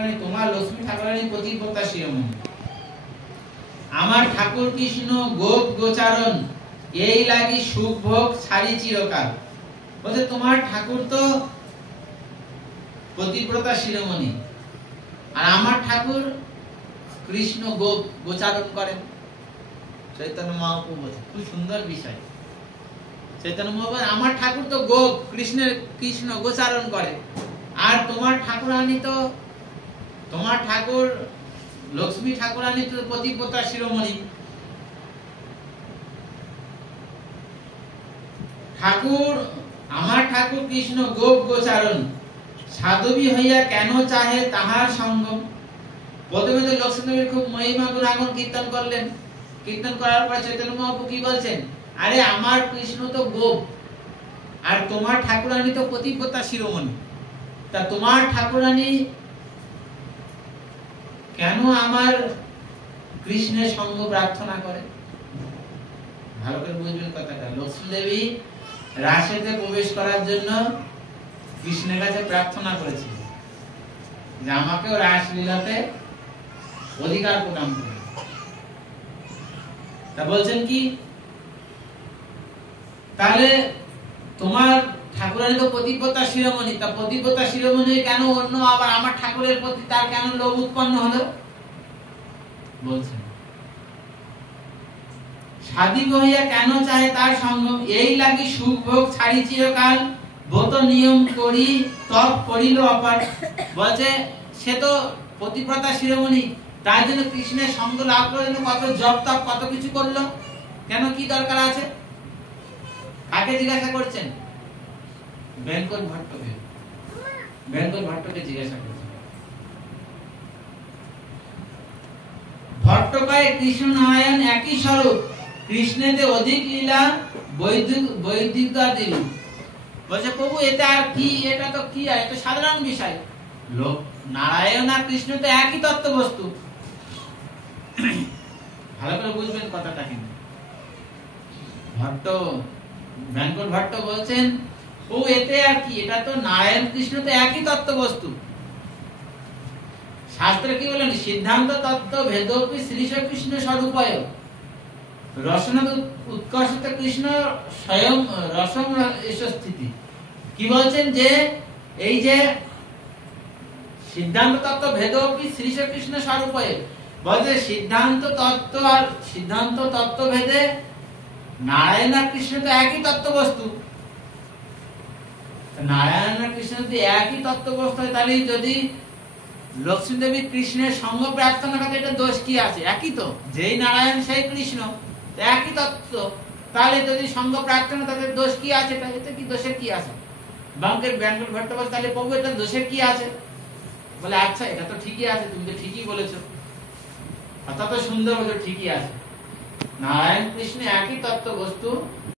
ঠাকুরানী, তোমার লক্ষ্মী ঠাকুরানী পতিব্রতা শিরোমণি। আমার ঠাকুর কৃষ্ণ গোপ গোচারণ, এই লাগি সুখ ভোগ ছাড়ি চিরকাল। বলছে তোমার ঠাকুর তো পতিব্রতা শিরোমণি, আর আমার ঠাকুর কৃষ্ণ গোপ গোচারণ করেন। চৈতন্য মহাপ্রভু বলছে খুব সুন্দর বিষয়। চৈতন্য মহাপ্রভু আমার ঠাকুর তো গোপ কৃষ্ণ গোচারণ করে, আর তোমার ঠাকুরানী তো, তোমার ঠাকুর লক্ষ্মী ঠাকুরানী তো পতিব্রতা শিরোমণি। ঠাকুর, আমার ঠাকুর কৃষ্ণ গোপ গোচারণ, সাধবী হইয়া কেন চাহে তাহার সঙ্গম। প্রথমে তো লক্ষ্মীদেবীর খুব মহিমা গুণাগুণ কীর্তন করলেন। কীর্তন করার পর চৈতন্য মহাপ্রভু কি বলছেন, আরে আমার কৃষ্ণ তো গোপ, আর তোমার ঠাকুরানী তো পতিব্রতা শিরোমণি, তা তোমার ঠাকুরানী কেন আমার কৃষ্ণের সঙ্গ প্রার্থনা করে? ভালো করে বুঝবেন কথাটা। লক্ষ্মী দেবী রাসেতে প্রবেশ করার জন্য কৃষ্ণের কাছে প্রার্থনা করেছিল যে আমাকেও রাসলীলাতে অধিকার প্রদান করুন। তা বলছেন কি, তাহলে তোমার ঠাকুরানী তো পতিব্রতা শিরোমণি, তা পতিব্রতা শিরোমণি কেন অন্য আবার আমার ঠাকুরের প্রতি তার কেন লোভ উৎপন্ন হলো? বলছেন সাধী হইয়া কেন চাহে তার সঙ্গম, এই লাগি সুখ ভোগ ছাড়ি চিরকাল, ব্রত নিয়ম করি তপ করিল অপার। বলছে সে তো পতিব্রতা শিরোমণি, তার জন্য কৃষ্ণের সঙ্গ লাভ করার জন্য কত জপ তপ কত কিছু করলো, কেন কি দরকার আছে? কাকে জিজ্ঞাসা করছেন? বেঙ্কট ভট্টকে। বেঙ্কট ভট্টকে জিজ্ঞাসা করছেন। ভট্ট কয় কৃষ্ণ নারায়ণ একই স্বরূপ, কৃষ্ণেতে অধিক লীলা বৈদিকতা দিল। বলছে প্রভু এটা আর কি, এটা তো কি, এটা সাধারণ বিষয়। লোক নারায়ণ আর কৃষ্ণ তো একই তত্ত্ব বস্তু। ভালো করে বুঝবেন কথাটা। কিন্তু ভট্ট, বেঙ্কট ভট্ট বলছেন ও এতে আর কি, এটা তো নারায়ণ কৃষ্ণ তো একই তত্ত্ব বস্তু। শাস্ত্রে কি বলেন, সিদ্ধান্ত তত্ত্ব ভেদপি শ্রীশ কৃষ্ণ স্বরূপয় রসনা উৎকর্ষিত কৃষ্ণ স্বয়ং রসম স্থিতি। কি বলছেন যে এই যে সিদ্ধান্ত তত্ত্ব ভেদপি শ্রীশ কৃষ্ণ স্বরূপয়, বলছে সিদ্ধান্ত তত্ত্ব আর সিদ্ধান্ত তত্ত্ব ভেদে নারায়ণ আর কৃষ্ণ তো একই তত্ত্ব বস্তু। নারায়ণ আর কৃষ্ণ যদি একই তত্ত্ব বস্তু হয়, তাহলে যদি লক্ষ্মী দেবী কৃষ্ণের সঙ্গ প্রার্থনা করে, এটা দোষ কি আছে? একই তো, যেই নারায়ণ সেই কৃষ্ণ, একই তত্ত্ব। তাহলে যদি সঙ্গ প্রার্থনা, তাদের দোষ কি আছে? এতে কি দোষের কি আছে? বেঙ্কট ভট্ট বলছে তাহলে প্রভু এটা দোষের কি আছে? বলে আচ্ছা এটা তো ঠিকই আছে, তুমি তো ঠিকই বলেছো, কথা তো সুন্দর বলেছো, ঠিকই আছে। নারায়ণ কৃষ্ণ একই তত্ত্ব বস্তু,